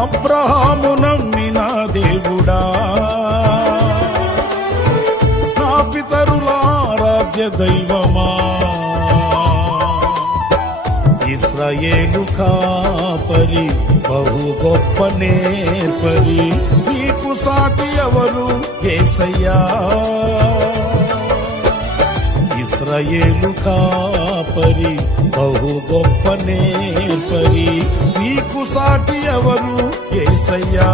అబ్రహాము నమ్మిన దేవుడా, నా పితరుల ఆరాధ్య దైవమా, ఇశ్రాయేలు కాపరి బహు గొప్ప నేర్పరి, నీకు సాటి ఎవరు యేసయ్యా. ఇశ్రాయేలు కాపరి బహు గొప్ప నేర్పరి, నీకు సాటి ఎవరు యేసయ్యా.